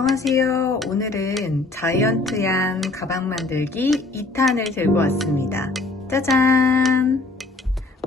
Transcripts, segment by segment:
안녕하세요. 오늘은 자이언트얀 가방 만들기 2탄을 들고 왔습니다. 짜잔!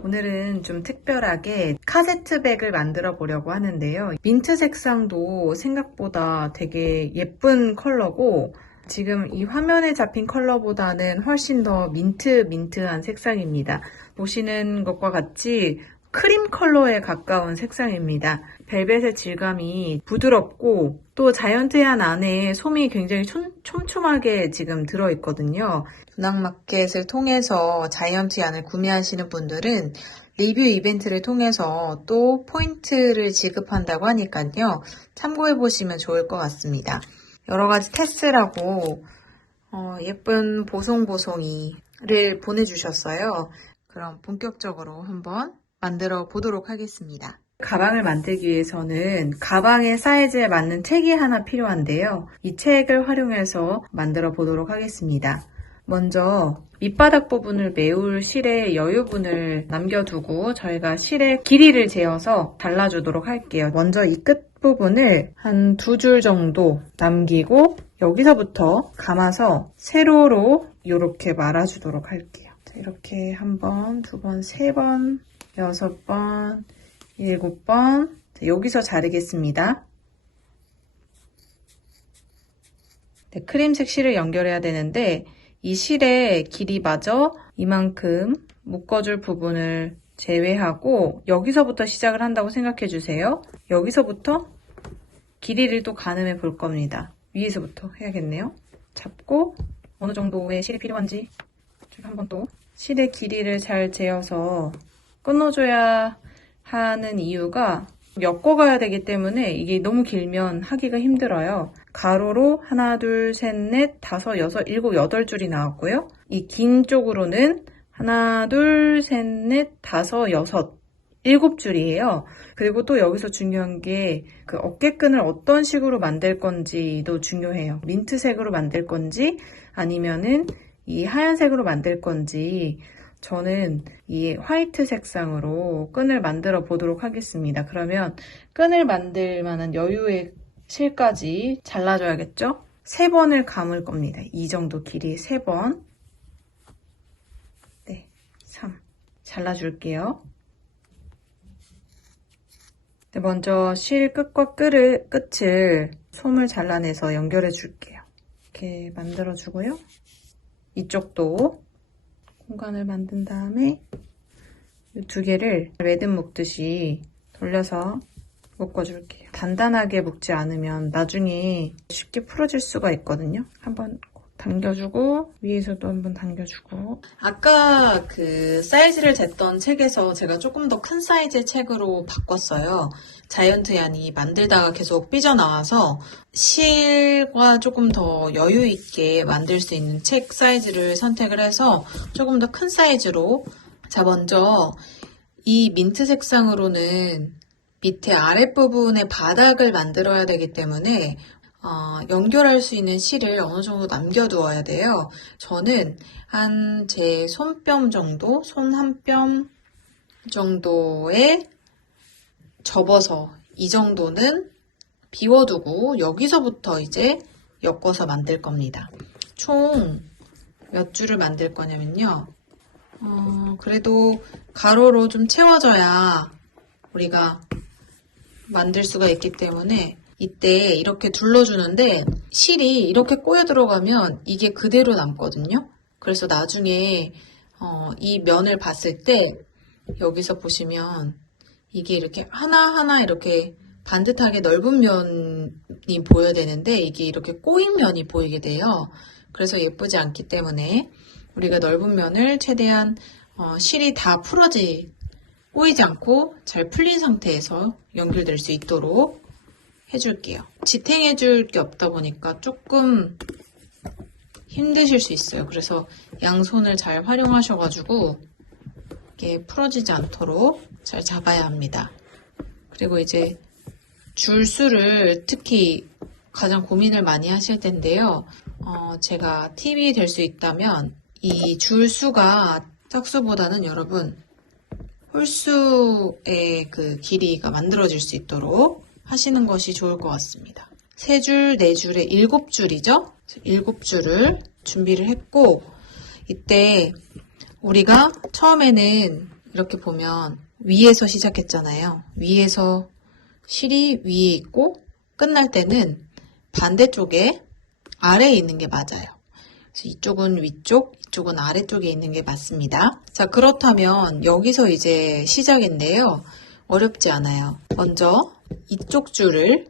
오늘은 좀 특별하게 카세트백을 만들어 보려고 하는데요. 민트 색상도 생각보다 되게 예쁜 컬러고 지금 이 화면에 잡힌 컬러보다는 훨씬 더 민트한 색상입니다. 보시는 것과 같이 크림 컬러에 가까운 색상입니다. 벨벳의 질감이 부드럽고 또 자이언트얀 안에 솜이 굉장히 촘촘하게 지금 들어있거든요. 문학마켓을 통해서 자이언트얀을 구매하시는 분들은 리뷰 이벤트를 통해서 또 포인트를 지급한다고 하니까요. 참고해보시면 좋을 것 같습니다. 여러가지 테스라고 예쁜 보송보송이를 보내주셨어요. 그럼 본격적으로 한번 만들어 보도록 하겠습니다. 가방을 만들기 위해서는 가방의 사이즈에 맞는 책이 하나 필요한데요. 이 책을 활용해서 만들어 보도록 하겠습니다. 먼저 밑바닥 부분을 메울 실의 여유분을 남겨두고 저희가 실의 길이를 재어서 잘라주도록 할게요. 먼저 이 끝부분을 한 2줄 정도 남기고 여기서부터 감아서 세로로 이렇게 말아주도록 할게요. 자, 이렇게 1번, 2번, 3번, 6번, 7번 여기서 자르겠습니다. 네, 크림색 실을 연결해야 되는데 이 실의 길이마저 이만큼 묶어줄 부분을 제외하고 여기서부터 시작을 한다고 생각해 주세요. 여기서부터 길이를 또 가늠해 볼 겁니다. 위에서부터 해야겠네요. 잡고 어느 정도의 실이 필요한지 한번 또 실의 길이를 잘 재어서 끊어줘야 하는 이유가 엮어가야 되기 때문에 이게 너무 길면 하기가 힘들어요. 가로로 하나, 둘, 셋, 넷, 다섯, 여섯, 일곱, 8줄이 나왔고요. 이 긴 쪽으로는 하나, 둘, 셋, 넷, 다섯, 여섯, 7줄이에요. 그리고 또 여기서 중요한 게 그 어깨끈을 어떤 식으로 만들 건지도 중요해요. 민트색으로 만들 건지 아니면은 이 하얀색으로 만들 건지 저는 이 화이트 색상으로 끈을 만들어 보도록 하겠습니다. 그러면 끈을 만들 만한 여유의 실까지 잘라줘야겠죠? 3번을 감을 겁니다. 이 정도 길이 3번. 네, 3. 잘라줄게요. 네, 먼저 실 끝과 끝을 솜을 잘라내서 연결해 줄게요. 이렇게 만들어 주고요. 이쪽도 공간을 만든 다음에 이 2개를 매듭 묶듯이 돌려서 묶어줄게요. 단단하게 묶지 않으면 나중에 쉽게 풀어질 수가 있거든요. 한번 당겨주고 위에서도 한번 당겨주고 아까 그 사이즈를 쟀던 책에서 제가 조금 더 큰 사이즈의 책으로 바꿨어요. 자이언트얀이 만들다가 계속 삐져나와서 실과 조금 더 여유 있게 만들 수 있는 책 사이즈를 선택을 해서 조금 더 큰 사이즈로 자 먼저 이 민트 색상으로는 밑에 아랫부분의 바닥을 만들어야 되기 때문에 연결할 수 있는 실을 어느 정도 남겨두어야 돼요. 저는 한 제 손뺨 정도, 손 한 뼘 정도에 접어서 이 정도는 비워두고 여기서부터 이제 엮어서 만들 겁니다. 총 몇 줄을 만들 거냐면요. 그래도 가로로 좀 채워져야 우리가 만들 수가 있기 때문에 이때 이렇게 둘러주는데 실이 이렇게 꼬여 들어가면 이게 그대로 남거든요. 그래서 나중에 이 면을 봤을 때 여기서 보시면 이게 이렇게 하나하나 이렇게 반듯하게 넓은 면이 보여야 되는데 이게 이렇게 꼬인 면이 보이게 돼요. 그래서 예쁘지 않기 때문에 우리가 넓은 면을 최대한 실이 다 꼬이지 않고 잘 풀린 상태에서 연결될 수 있도록 해줄게요. 지탱해줄 게 없다 보니까 조금 힘드실 수 있어요. 그래서 양손을 잘 활용하셔가지고 이게 풀어지지 않도록 잘 잡아야 합니다. 그리고 이제 줄수를 특히 가장 고민을 많이 하실 텐데요. 제가 팁이 될 수 있다면 이 줄수가 짝수보다는 여러분 홀수의 그 길이가 만들어질 수 있도록 하시는 것이 좋을 것 같습니다. 3줄, 4줄에 7줄이죠? 7줄을 준비를 했고, 이때 우리가 처음에는 이렇게 보면 위에서 시작했잖아요. 위에서 실이 위에 있고 끝날 때는 반대쪽에 아래에 있는 게 맞아요. 그래서 이쪽은 위쪽, 이쪽은 아래쪽에 있는 게 맞습니다. 자, 그렇다면 여기서 이제 시작인데요. 어렵지 않아요. 먼저 이쪽 줄을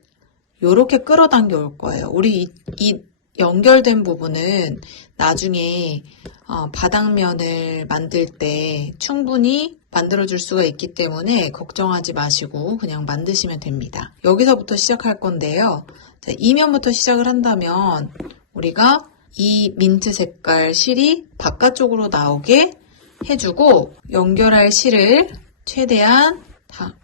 이렇게 끌어당겨 올 거예요. 우리 이 연결된 부분은 나중에 바닥면을 만들 때 충분히 만들어줄 수가 있기 때문에 걱정하지 마시고 그냥 만드시면 됩니다. 여기서부터 시작할 건데요. 자, 이면부터 시작을 한다면 우리가 이 민트 색깔 실이 바깥쪽으로 나오게 해주고 연결할 실을 최대한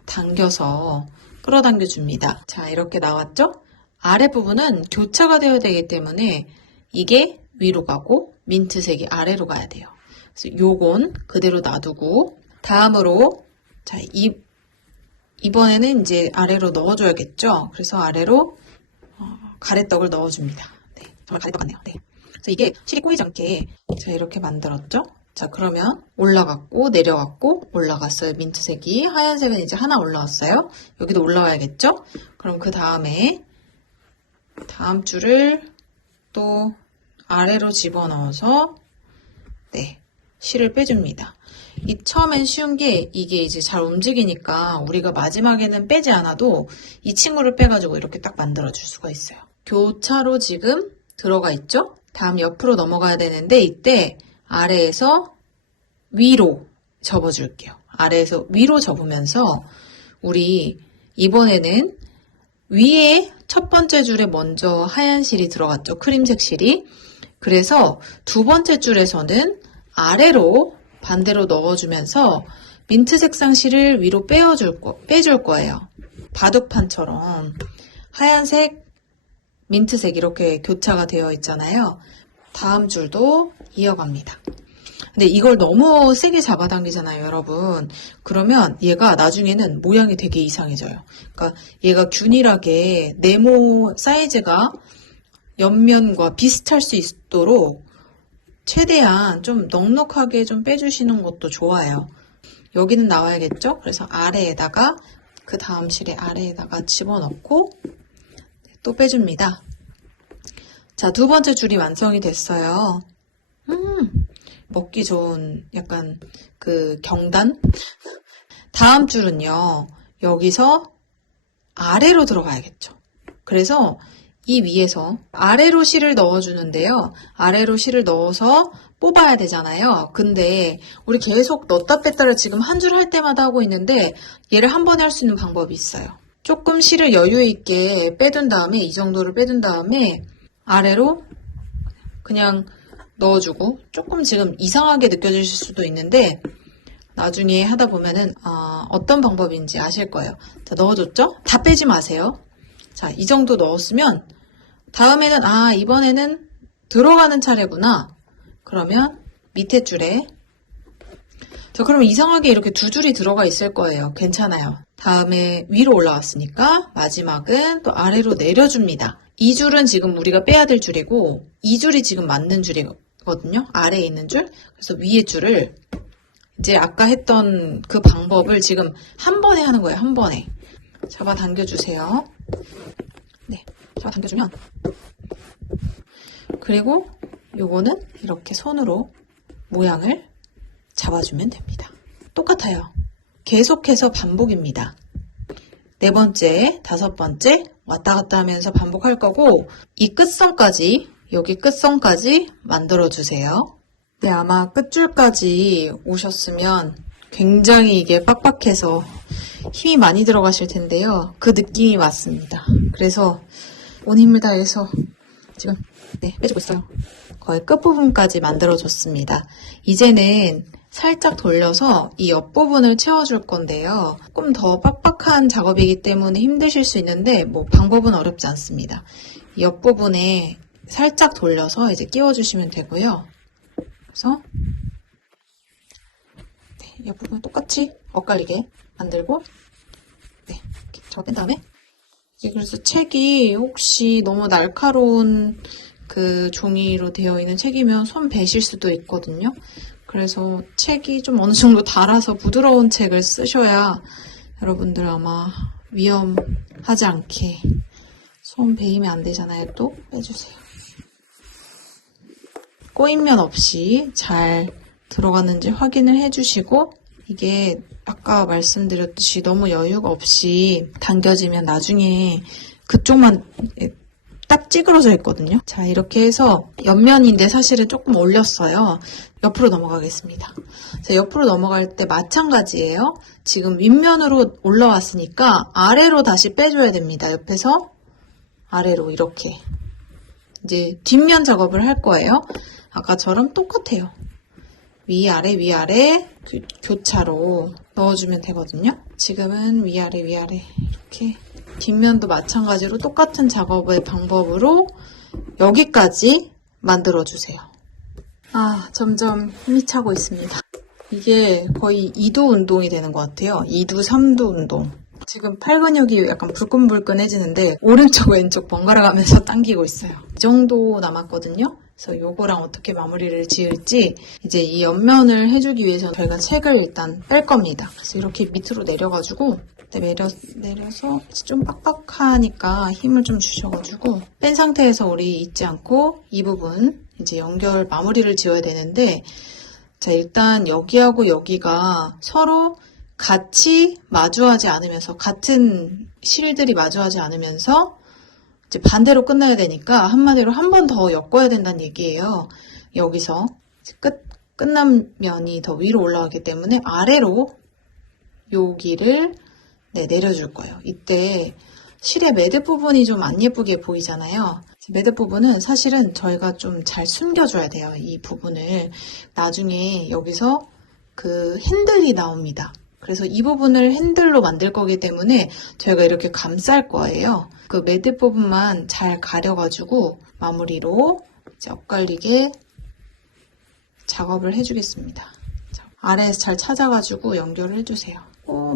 당겨서 끌어당겨 줍니다. 자, 이렇게 나왔죠? 아랫부분은 교차가 되어야 되기 때문에 이게 위로 가고 민트색이 아래로 가야 돼요. 그래서 요건 그대로 놔두고 다음으로 자, 이번에는 이제 아래로 넣어줘야겠죠? 그래서 아래로 가래떡을 넣어줍니다. 네, 정말 가래떡 같네요. 네. 그래서 이게 실이 꼬이지 않게 자, 이렇게 만들었죠? 자, 그러면 올라갔고 내려갔고 올라갔어요. 민트색이. 하얀색은 이제 하나 올라왔어요. 여기도 올라와야겠죠? 그럼 그 다음에 다음 줄을 또 아래로 집어넣어서 네, 실을 빼줍니다. 이 처음엔 쉬운 게 이게 이제 잘 움직이니까 우리가 마지막에는 빼지 않아도 이 친구를 빼가지고 이렇게 딱 만들어줄 수가 있어요. 교차로 지금 들어가 있죠? 다음 옆으로 넘어가야 되는데 이때 아래에서 위로 접어줄게요. 아래에서 위로 접으면서 우리 이번에는 위에 첫 번째 줄에 먼저 하얀 실이 들어갔죠. 크림색 실이. 그래서 두 번째 줄에서는 아래로 반대로 넣어주면서 민트 색상 실을 위로 빼줄 거예요. 바둑판처럼 하얀색, 민트색 이렇게 교차가 되어 있잖아요. 다음 줄도 이어갑니다. 근데 이걸 너무 세게 잡아당기잖아요, 여러분. 그러면 얘가 나중에는 모양이 되게 이상해져요. 그러니까 얘가 균일하게 네모 사이즈가 옆면과 비슷할 수 있도록 최대한 좀 넉넉하게 좀 빼주시는 것도 좋아요. 여기는 나와야겠죠? 그래서 아래에다가 그 다음 실의 아래에다가 집어넣고 또 빼줍니다. 자, 두 번째 줄이 완성이 됐어요. 먹기 좋은 약간 그 경단? 다음 줄은요. 여기서 아래로 들어가야겠죠. 그래서 이 위에서 아래로 실을 넣어주는데요. 아래로 실을 넣어서 뽑아야 되잖아요. 근데 우리 계속 넣었다 뺐다를 지금 한 줄 할 때마다 하고 있는데 얘를 한 번에 할 수 있는 방법이 있어요. 조금 실을 여유 있게 빼둔 다음에 이 정도를 빼둔 다음에 아래로 그냥 넣어주고 조금 지금 이상하게 느껴지실 수도 있는데 나중에 하다 보면은 어떤 방법인지 아실 거예요. 자, 넣어줬죠? 다 빼지 마세요. 자, 이 정도 넣었으면 다음에는 이번에는 들어가는 차례구나. 그러면 밑에 줄에 자, 그러면 이상하게 이렇게 두 줄이 들어가 있을 거예요. 괜찮아요. 다음에 위로 올라왔으니까 마지막은 또 아래로 내려줍니다. 이 줄은 지금 우리가 빼야 될 줄이고 이 줄이 지금 맞는 줄이거든요. 아래에 있는 줄. 그래서 위에 줄을 이제 아까 했던 그 방법을 지금 한 번에 하는 거예요. 한 번에. 잡아 당겨주세요. 네, 잡아 당겨주면 그리고 요거는 이렇게 손으로 모양을 잡아주면 됩니다. 똑같아요. 계속해서 반복입니다. 네 번째, 다섯 번째 왔다 갔다 하면서 반복할 거고 이 끝선까지 여기 끝선까지 만들어주세요. 네, 아마 끝줄까지 오셨으면 굉장히 이게 빡빡해서 힘이 많이 들어가실 텐데요. 그 느낌이 맞습니다. 그래서 온 힘을 다해서 지금 빼주고 있어요. 거의 끝부분까지 만들어줬습니다. 이제는 살짝 돌려서 이 옆부분을 채워줄 건데요. 조금 더 빡빡한 작업이기 때문에 힘드실 수 있는데 뭐 방법은 어렵지 않습니다. 이 옆부분에 살짝 돌려서 이제 끼워주시면 되고요. 그래서 옆부분 똑같이 엇갈리게 만들고 이렇게 잡아 뺀 다음에 이게 그래서 책이 혹시 너무 날카로운 그 종이로 되어 있는 책이면 손 베실 수도 있거든요. 그래서 책이 좀 어느 정도 달아서 부드러운 책을 쓰셔야 여러분들 아마 위험하지 않게 손 베이면 안 되잖아요. 또 빼주세요. 꼬임면 없이 잘 들어갔는지 확인을 해주시고 이게 아까 말씀드렸듯이 너무 여유가 없이 당겨지면 나중에 그쪽만 딱 찌그러져 있거든요. 자, 이렇게 해서 옆면인데 사실은 조금 올렸어요. 옆으로 넘어가겠습니다. 자, 옆으로 넘어갈 때 마찬가지예요. 지금 윗면으로 올라왔으니까 아래로 다시 빼줘야 됩니다. 옆에서 아래로 이렇게 이제 뒷면 작업을 할 거예요. 아까처럼 똑같아요. 위아래 위아래 교차로 넣어주면 되거든요. 지금은 위아래 위아래 이렇게 뒷면도 마찬가지로 똑같은 작업의 방법으로 여기까지 만들어주세요. 아, 점점 힘이 차고 있습니다. 이게 거의 2두 운동이 되는 것 같아요. 2두, 3두 운동. 지금 팔 근육이 약간 불끈불끈해지는데 오른쪽 왼쪽 번갈아 가면서 당기고 있어요. 이 정도 남았거든요. 그래서 요거랑 어떻게 마무리를 지을지 이제 이 옆면을 해주기 위해서 저희가 책을 일단 뺄 겁니다. 그래서 이렇게 밑으로 내려가지고 내려서 좀 빡빡하니까 힘을 좀 주셔가지고 뺀 상태에서 우리 잊지 않고 이 부분 이제 연결 마무리를 지어야 되는데 자 일단 여기하고 여기가 서로 같이 마주하지 않으면서 같은 실들이 마주하지 않으면서 이제 반대로 끝나야 되니까 한마디로 한 번 더 엮어야 된다는 얘기예요. 여기서 끝난 면이 더 위로 올라가기 때문에 아래로 여기를 내려줄 거예요. 이때 실의 매듭 부분이 좀 안 예쁘게 보이잖아요. 매듭 부분은 사실은 저희가 좀 잘 숨겨줘야 돼요. 이 부분을 나중에 여기서 그 핸들이 나옵니다. 그래서 이 부분을 핸들로 만들 거기 때문에 저희가 이렇게 감쌀 거예요. 그 매듭 부분만 잘 가려가지고 마무리로 이제 엇갈리게 작업을 해주겠습니다. 아래에서 잘 찾아가지고 연결을 해주세요.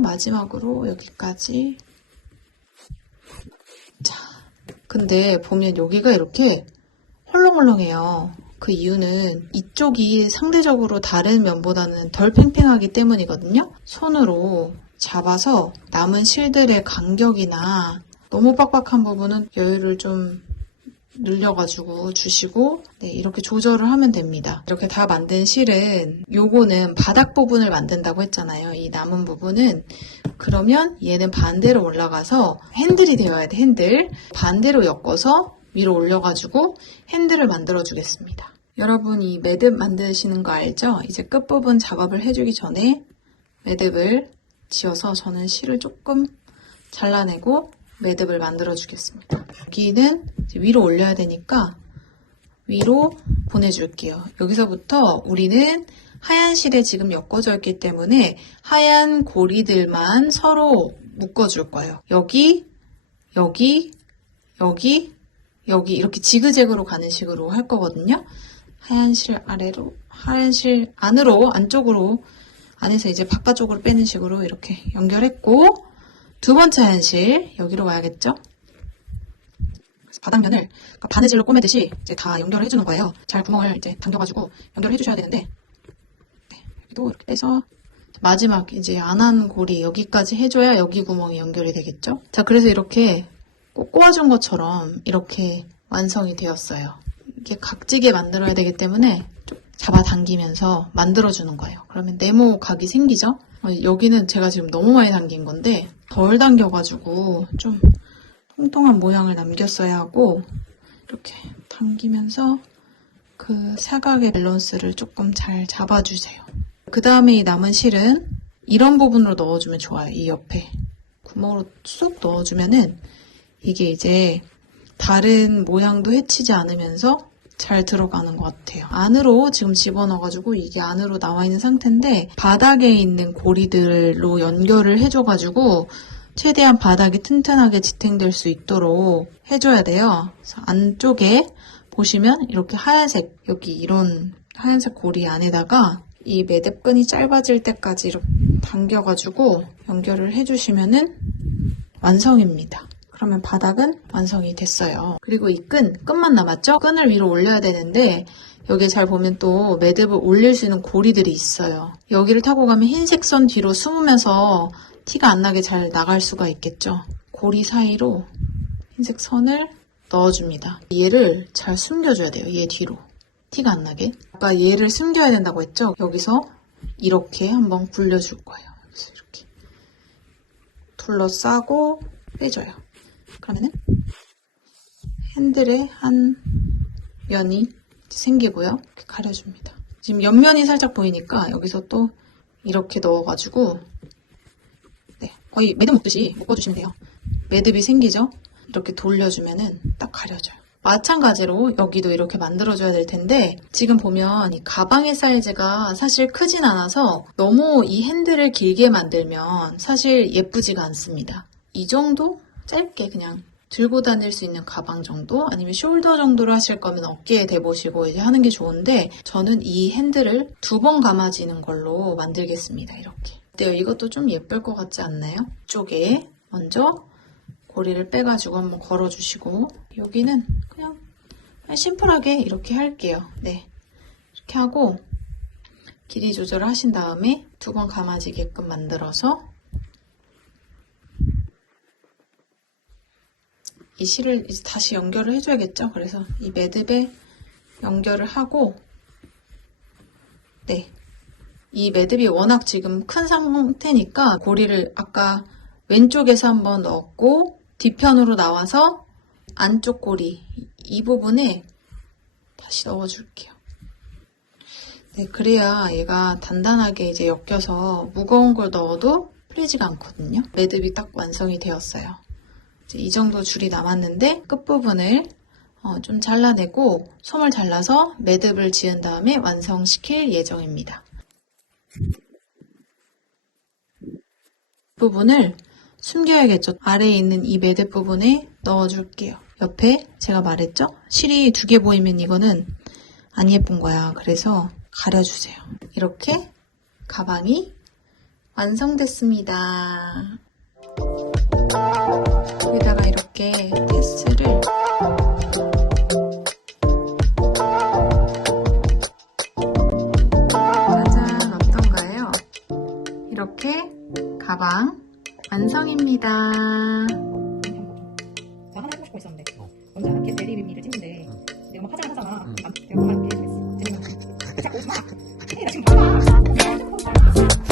마지막으로 여기까지. 자, 근데 보면 여기가 이렇게 헐렁헐렁해요. 그 이유는 이쪽이 상대적으로 다른 면보다는 덜 팽팽하기 때문이거든요. 손으로 잡아서 남은 실들의 간격이나 너무 빡빡한 부분은 여유를 좀 늘려가지고 주시고 이렇게 조절을 하면 됩니다. 이렇게 다 만든 실은 요거는 바닥 부분을 만든다고 했잖아요. 이 남은 부분은 그러면 얘는 반대로 올라가서 핸들이 되어야 돼. 핸들 반대로 엮어서 위로 올려가지고 핸들을 만들어 주겠습니다. 여러분 이 매듭 만드시는 거 알죠? 이제 끝부분 작업을 해주기 전에 매듭을 지어서 저는 실을 조금 잘라내고 매듭을 만들어 주겠습니다. 여기는 위로 올려야 되니까 위로 보내줄게요. 여기서부터 우리는 하얀 실에 지금 엮어져 있기 때문에 하얀 고리들만 서로 묶어줄 거예요. 여기, 여기, 여기, 여기 이렇게 지그재그로 가는 식으로 할 거거든요. 하얀 실 아래로, 하얀 실 안으로, 안쪽으로, 안에서 이제 바깥쪽으로 빼는 식으로 이렇게 연결했고 두 번째 하얀 실 여기로 와야겠죠? 그래서 바닥면을 바느질로 꼬매듯이 이제 다 연결을 해주는 거예요. 잘 구멍을 이제 당겨가지고 연결을 해주셔야 되는데 여기도 이렇게 빼서 마지막 이제 안 한 고리 여기까지 해줘야 여기 구멍이 연결이 되겠죠? 자, 그래서 이렇게 꼭 꼬아준 것처럼 이렇게 완성이 되었어요. 이렇게 각지게 만들어야 되기 때문에 좀 잡아당기면서 만들어주는 거예요. 그러면 네모 각이 생기죠? 여기는 제가 지금 너무 많이 당긴 건데 덜 당겨가지고 좀 통통한 모양을 남겼어야 하고 이렇게 당기면서 그 사각의 밸런스를 조금 잘 잡아주세요. 그 다음에 이 남은 실은 이런 부분으로 넣어주면 좋아요. 이 옆에 구멍으로 쑥 넣어주면은 이게 이제 다른 모양도 해치지 않으면서 잘 들어가는 것 같아요. 안으로 지금 집어넣어가지고 이게 안으로 나와 있는 상태인데 바닥에 있는 고리들로 연결을 해줘가지고 최대한 바닥이 튼튼하게 지탱될 수 있도록 해줘야 돼요. 그래서 안쪽에 보시면 이렇게 하얀색 여기 이런 하얀색 고리 안에다가 이 매듭끈이 짧아질 때까지 이렇게 당겨가지고 연결을 해주시면은 완성입니다. 그러면 바닥은 완성이 됐어요. 그리고 이 끈만 남았죠? 끈을 위로 올려야 되는데 여기에 잘 보면 또 매듭을 올릴 수 있는 고리들이 있어요. 여기를 타고 가면 흰색 선 뒤로 숨으면서 티가 안 나게 잘 나갈 수가 있겠죠. 고리 사이로 흰색 선을 넣어줍니다. 얘를 잘 숨겨줘야 돼요. 얘 뒤로. 티가 안 나게. 아까 얘를 숨겨야 된다고 했죠? 여기서 이렇게 한번 굴려줄 거예요. 여기서 이렇게 둘러싸고 빼줘요. 그러면은 핸들의 한 면이 생기고요. 이렇게 가려줍니다. 지금 옆면이 살짝 보이니까 여기서 또 이렇게 넣어가지고 네, 거의 매듭 묶듯이 묶어주시면 돼요. 매듭이 생기죠? 이렇게 돌려주면은 딱 가려져요. 마찬가지로 여기도 이렇게 만들어줘야 될 텐데 지금 보면 이 가방의 사이즈가 사실 크진 않아서 너무 이 핸들을 길게 만들면 사실 예쁘지가 않습니다. 이 정도 짧게 그냥 들고 다닐 수 있는 가방 정도 아니면 숄더 정도로 하실 거면 어깨에 대보시고 이제 하는 게 좋은데 저는 이 핸들을 2번 감아지는 걸로 만들겠습니다. 이렇게. 어때요? 이것도 좀 예쁠 것 같지 않나요? 이쪽에 먼저 고리를 빼가지고 한번 걸어주시고 여기는 그냥 심플하게 이렇게 할게요. 네, 이렇게 하고 길이 조절을 하신 다음에 2번 감아지게끔 만들어서 이 실을 이제 다시 연결을 해줘야겠죠. 그래서 이 매듭에 연결을 하고 네, 이 매듭이 워낙 지금 큰 상태니까 고리를 아까 왼쪽에서 한번 넣었고 뒤편으로 나와서 안쪽 고리 이 부분에 다시 넣어줄게요. 네, 그래야 얘가 단단하게 이제 엮여서 무거운 걸 넣어도 풀리지가 않거든요. 매듭이 딱 완성이 되었어요. 이제 이 정도 줄이 남았는데 끝부분을 좀 잘라내고 솜을 잘라서 매듭을 지은 다음에 완성시킬 예정입니다. 부분을 숨겨야겠죠. 아래에 있는 이 매듭 부분에 넣어줄게요. 옆에 제가 말했죠? 실이 2개 보이면 이거는 안 예쁜 거야. 그래서 가려주세요. 이렇게 가방이 완성됐습니다. 여기다가 이렇게 테스를 짜잔, 어떤가요? 이렇게 가방 완성입니다. 나 하나 해보고 싶어 있었는데 뭔지 알아? 걔 베리비미를 찍는데 내가 막 화장을 하잖아. 내가 엄마 이렇게 해주겠어. 재밌는 거. 자꾸 오지 마. 나 지금 봐봐.